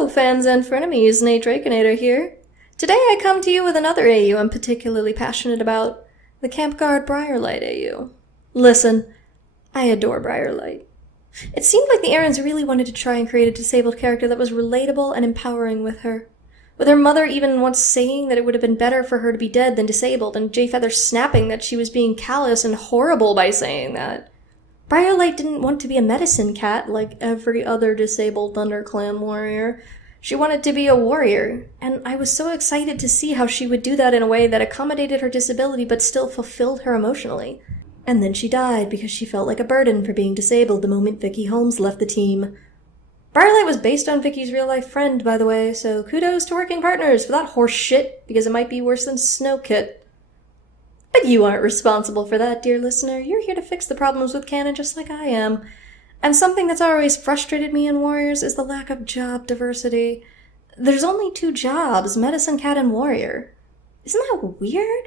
Hello, fans and frenemies, Nate Drakenator here. Today I come to you with another AU I'm particularly passionate about, the Camp Guard Briarlight AU. Listen, I adore Briarlight. It seemed like the Aarons really wanted to try and create a disabled character that was relatable and empowering with her mother even once saying that it would have been better for her to be dead than disabled, and Jay Feather snapping that she was being callous and horrible by saying that. Briarlight didn't want to be a medicine cat like every other disabled ThunderClan warrior. She wanted to be a warrior, and I was so excited to see how she would do that in a way that accommodated her disability but still fulfilled her emotionally. And then she died because she felt like a burden for being disabled the moment Vicky Holmes left the team. Briarlight was based on Vicky's real-life friend, by the way, so kudos to working partners for that horse shit, because it might be worse than Snow Kit. But you aren't responsible for that, dear listener. You're here to fix the problems with canon just like I am. And something that's always frustrated me in Warriors is the lack of job diversity. There's only 2 jobs, Medicine Cat and Warrior. Isn't that weird?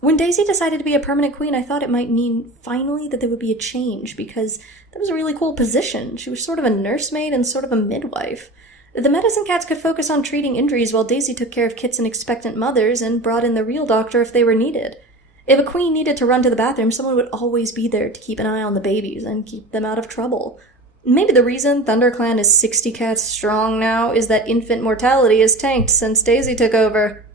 When Daisy decided to be a permanent queen, I thought it might mean finally that there would be a change, because that was a really cool position. She was sort of a nursemaid and sort of a midwife. The Medicine Cats could focus on treating injuries while Daisy took care of kits and expectant mothers and brought in the real doctor if they were needed. If a queen needed to run to the bathroom, someone would always be there to keep an eye on the babies and keep them out of trouble. Maybe the reason ThunderClan is 60 cats strong now is that infant mortality has tanked since Daisy took over.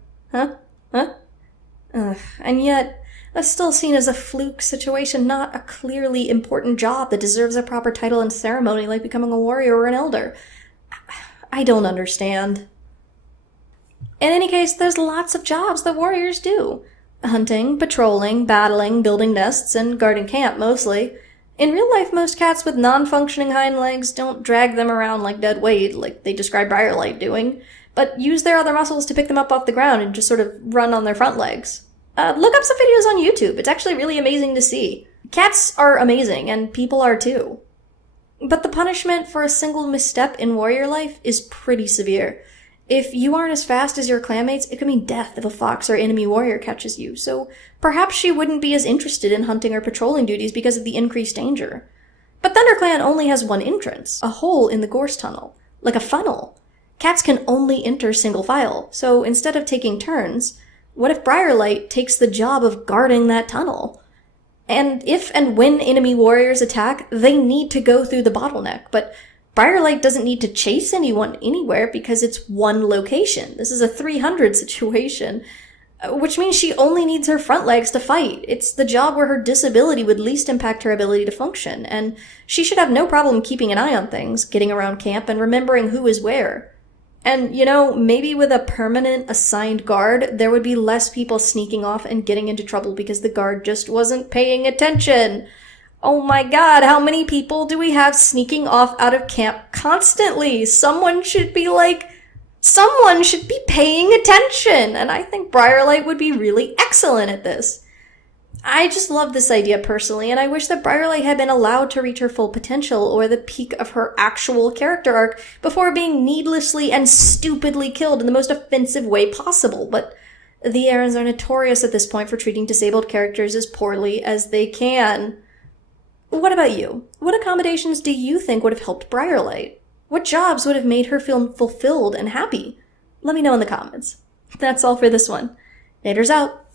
And yet, that's still seen as a fluke situation, not a clearly important job that deserves a proper title and ceremony like becoming a warrior or an elder. I don't understand. In any case, there's lots of jobs that warriors do. Hunting, patrolling, battling, building nests, and guarding camp, mostly. In real life, most cats with non-functioning hind legs don't drag them around like dead weight, like they describe Briarlight doing, but use their other muscles to pick them up off the ground and just sort of run on their front legs. Look up some videos on YouTube. It's actually really amazing to see. Cats are amazing, and people are too. But the punishment for a single misstep in warrior life is pretty severe. If you aren't as fast as your clanmates, it could mean death if a fox or enemy warrior catches you, so perhaps she wouldn't be as interested in hunting or patrolling duties because of the increased danger. But ThunderClan only has one entrance, a hole in the gorse tunnel, like a funnel. Cats can only enter single file, so instead of taking turns, what if Briarlight takes the job of guarding that tunnel? And if and when enemy warriors attack, they need to go through the bottleneck, but Briarlight doesn't need to chase anyone anywhere because it's one location. This is a 300 situation, which means she only needs her front legs to fight. It's the job where her disability would least impact her ability to function, and she should have no problem keeping an eye on things, getting around camp, and remembering who is where. And, you know, maybe with a permanent assigned guard, there would be less people sneaking off and getting into trouble because the guard just wasn't paying attention. Oh my god, how many people do we have sneaking off out of camp constantly? Someone should be paying attention, and I think Briarlight would be really excellent at this. I just love this idea personally, and I wish that Briarlight had been allowed to reach her full potential or the peak of her actual character arc before being needlessly and stupidly killed in the most offensive way possible, but the Aarons are notorious at this point for treating disabled characters as poorly as they can. What about you? What accommodations do you think would have helped Briarlight? What jobs would have made her feel fulfilled and happy? Let me know in the comments. That's all for this one. Nader's out.